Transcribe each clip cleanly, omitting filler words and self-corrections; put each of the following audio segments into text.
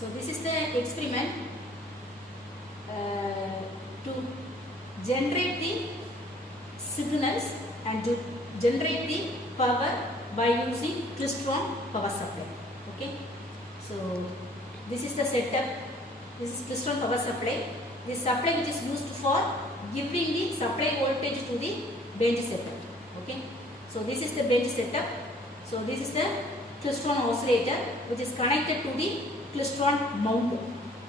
So this is the experiment to generate the signals and to generate the power by using Klystron power supply. Okay. So this is the setup. This is Klystron power supply. This supply which is used for giving the supply voltage to the bench setup. Okay. So this is the bench setup. So this is the Klystron oscillator which is connected to the Klystron mount.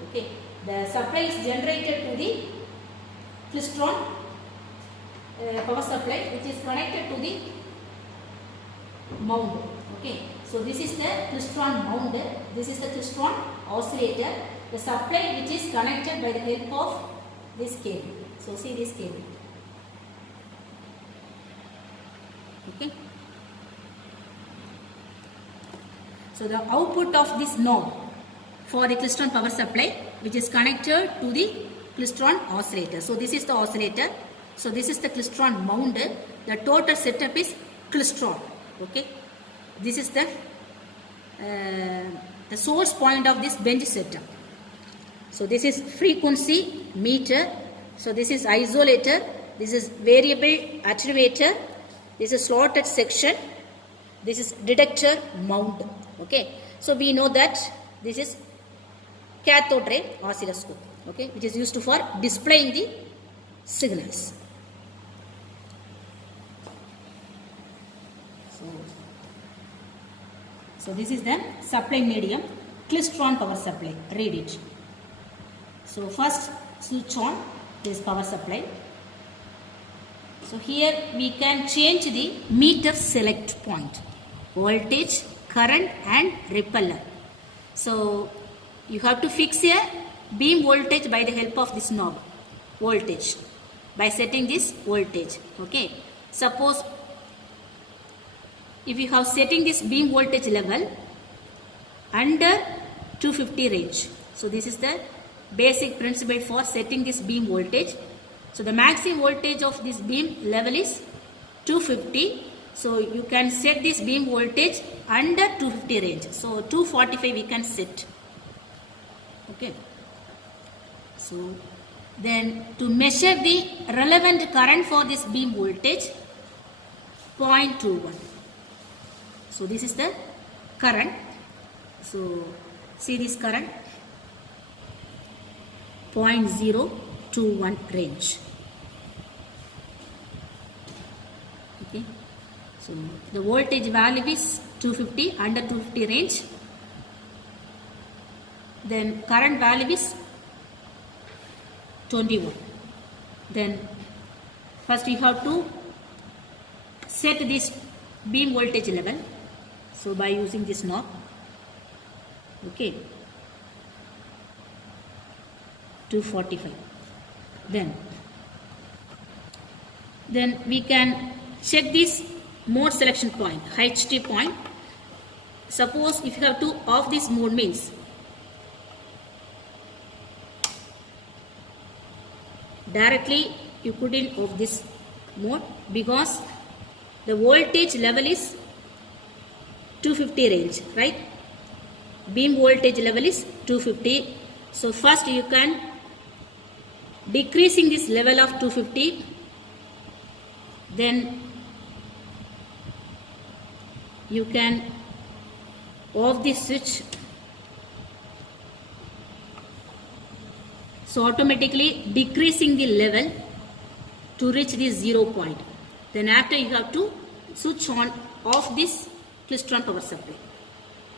Okay. The supply is generated to the Klystron power supply which is connected to the mount. Okay. So this is the Klystron mount. This is the Klystron oscillator. The supply which is connected by the help of this cable. So see this cable. Okay. So the output of this knob for the Klystron power supply which is connected to the Klystron oscillator. So this is the oscillator. So this is the Klystron mount. The total setup is Klystron. Okay. This is the source point of this bench setup. So this is frequency meter. So this is isolator. This is variable attenuator. This is slotted section. This is detector mount. Okay. So we know that this is cathode ray oscilloscope. Okay, which is used for displaying the signals. So this is the supply medium, Klystron power supply. Read it. So first switch on this power supply. So here we can change the meter select point, voltage, current and repeller. So you have to fix a beam voltage by the help of this knob, voltage, by setting this voltage. Okay. Suppose if you have setting this beam voltage level under 250 range. So this is the basic principle for setting this beam voltage. So the maximum voltage of this beam level is 250. So you can set this beam voltage under 250 range. So 245 we can set. Okay. So then to measure the relevant current for this beam voltage, 0.21. So this is the current. So see this current, 0.021 range. Okay. So the voltage value is 250, under 250 range. Then current value is 21. Then first you have to set this beam voltage level. So by using this knob. Okay. 245. Then we can check this mode selection point, HT point. Suppose if you have to off this mode means directly you couldn't off this mode because the voltage level is 250 range, right? Beam voltage level is 250. So first you can decreasing this level of 250, then you can off this switch. So automatically decreasing the level to reach this 0 point. Then after you have to switch on off this Klystron power supply.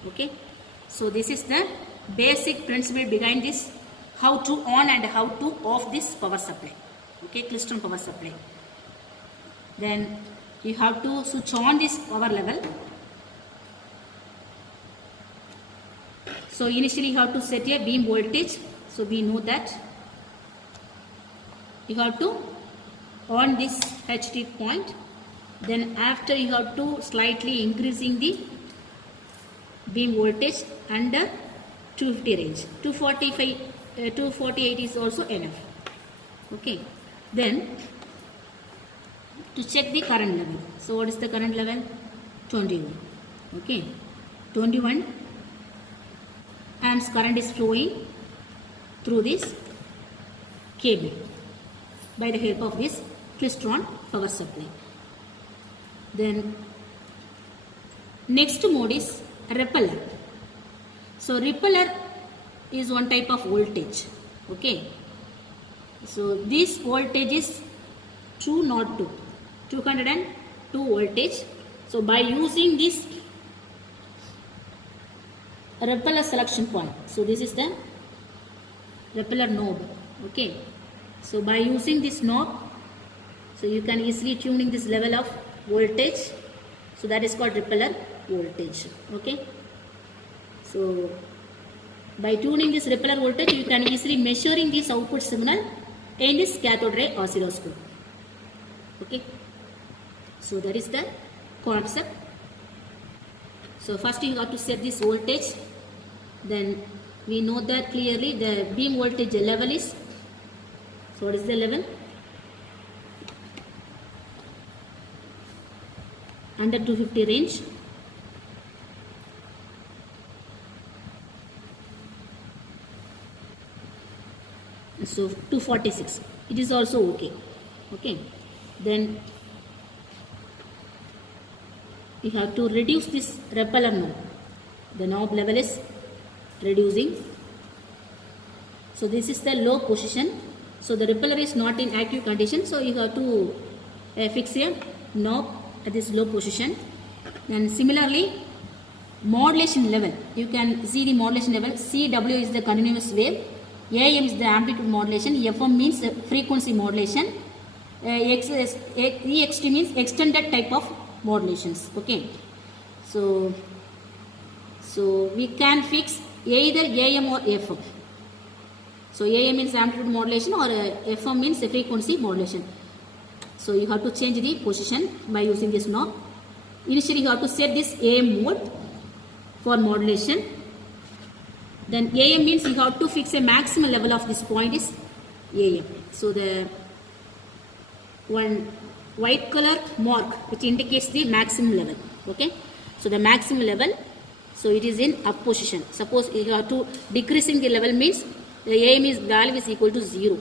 Okay. So this is the basic principle behind this, how to on and how to off this power supply. Okay, Klystron power supply. Then you have to switch on this power level. So initially you have to set a beam voltage. So we know that you have to on this HT point. Then after you have to slightly increasing the beam voltage under 250 range. 248 is also enough. Okay. Then to check the current level. So what is the current level? 21. Okay. 21 amps current is flowing through this cable by the help of this Klystron power supply. Then next mode is repeller. So repeller is one type of voltage. Okay. So this voltage is 202 voltage. So by using this repeller selection point, so this is the repeller knob. Okay. So by using this knob, so you can easily tuning this level of voltage. So that is called repeller voltage. Okay. So by tuning this repeller voltage, you can easily measuring this output signal in this cathode ray oscilloscope. Okay. So that is the concept. So first you have to set this voltage. Then we know that clearly the beam voltage level is, so what is the level? Under 250 range. So 246. It is also okay. Okay. Then you have to reduce this repeller knob. The knob level is reducing. So this is the low position. So the repeller is not in active condition. So you have to fix a knob at this low position. And similarly, modulation level. You can see the modulation level. CW is the continuous wave. AM is the amplitude modulation. FM means frequency modulation. EXT means extended type of modulations. Okay. So we can fix either AM or FM. So AM means amplitude modulation or FM means frequency modulation. So you have to change the position by using this knob. Initially you have to set this AM mode for modulation. Then AM means you have to fix a maximum level of this point is AM. So the one white color mark which indicates the maximum level. Okay. So the maximum level, so it is in up position. Suppose you have to decreasing the level means the AM is value is equal to 0.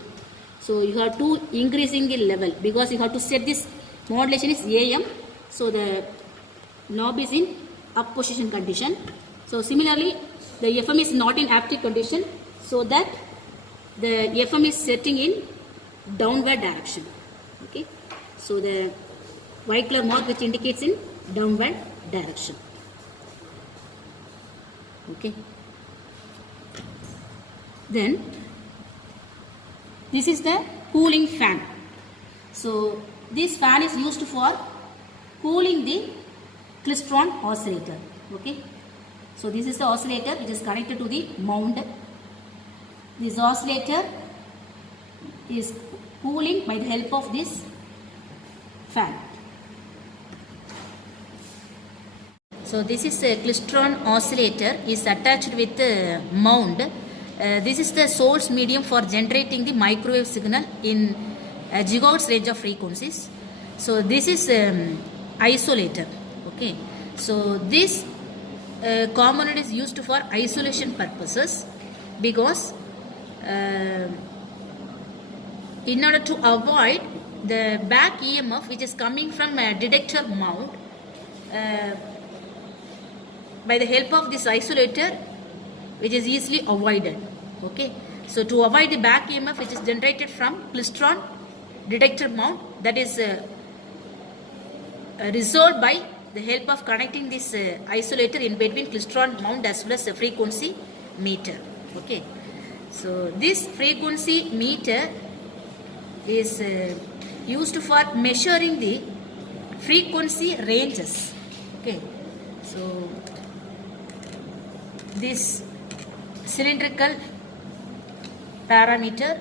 So you have to increasing the level because you have to set this modulation is AM. So the knob is in up position condition. So similarly, the FM is not in active condition, so that the FM is setting in downward direction. Okay. So the white color mark which indicates in downward direction. Okay. Then this is the cooling fan. So this fan is used for cooling the Klystron oscillator. Okay. So this is the oscillator which is connected to the mount. This oscillator is cooling by the help of this fan. So this is a Klystron oscillator is attached with the mount. This is the source medium for generating the microwave signal in gigahertz range of frequencies. So this is isolator. Okay. So this component is used for isolation purposes because in order to avoid the back EMF which is coming from a detector mount, by the help of this isolator which is easily avoided. Okay. So to avoid the back EMF which is generated from Klystron detector mount, that is resolved by the help of connecting this isolator in between Klystron mount as well as the frequency meter. Okay. So this frequency meter is used for measuring the frequency ranges. Okay. So this cylindrical parameter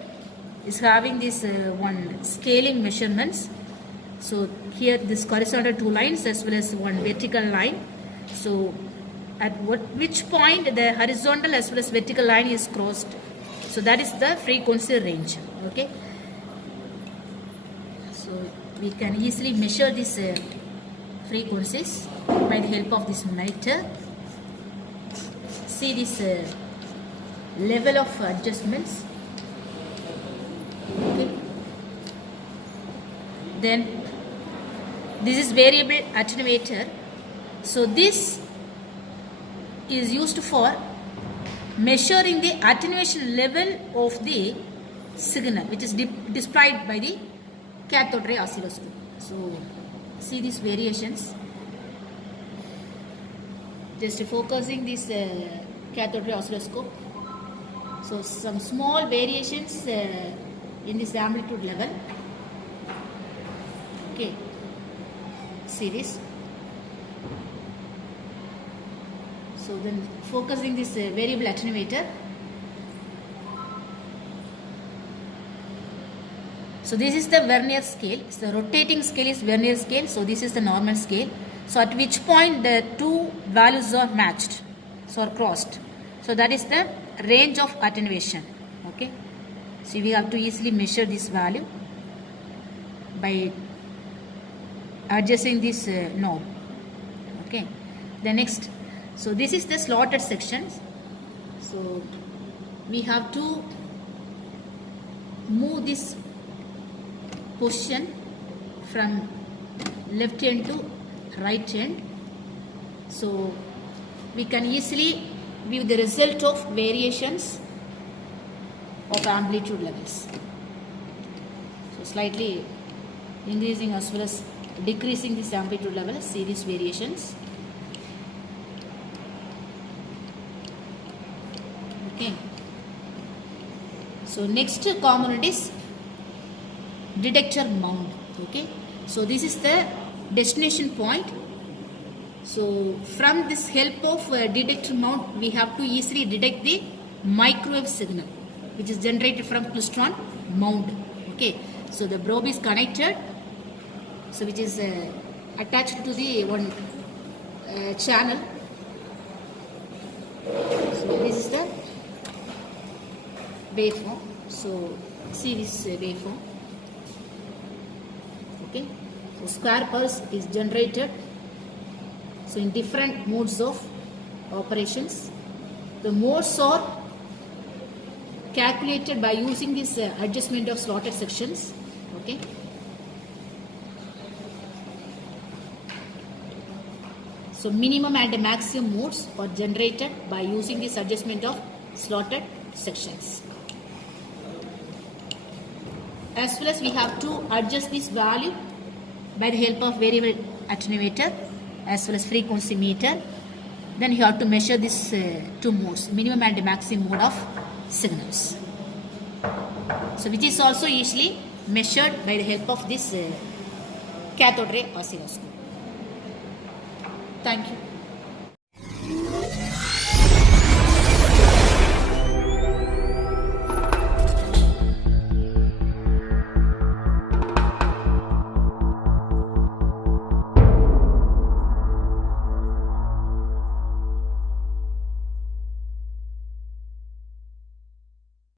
is having this one scaling measurements. So here this corresponds to two lines as well as one vertical line. So at which point the horizontal as well as vertical line is crossed. So that is the frequency range. Okay. So we can easily measure these frequencies by the help of this monitor. See this level of adjustments. Okay. Then this is variable attenuator. So this is used for measuring the attenuation level of the signal which is displayed by the cathode ray oscilloscope. So see these variations. Just focusing this cathode ray oscilloscope. So some small variations in this amplitude level. Okay. See this. So then focusing this variable attenuator. So this is the Vernier scale. So the rotating scale is Vernier scale. So this is the normal scale. So at which point the two values are matched, so are crossed. So that is the range of attenuation. Okay. So we have to easily measure this value by adjusting this knob. Okay. The next. So this is the slotted sections. So we have to move this position from left end to right end. So we can easily view the result of variations of amplitude levels. So slightly increasing as well as decreasing this amplitude level, see these variations. Okay. So next component is detector mount. Okay. So this is the destination point. So from this help of detector mount, we have to easily detect the microwave signal which is generated from Klystron mount. Okay. So the probe is connected, so which is attached to the one channel. So this is the waveform. So see this waveform. Okay. So square pulse is generated. So in different modes of operations, the modes are calculated by using this adjustment of slotted sections. Okay. So minimum and maximum modes are generated by using this adjustment of slotted sections. As well as we have to adjust this value by the help of variable attenuator as well as frequency meter. Then you have to measure these two modes, minimum and maximum mode of signals. So which is also easily measured by the help of this cathode ray oscilloscope. Thank you.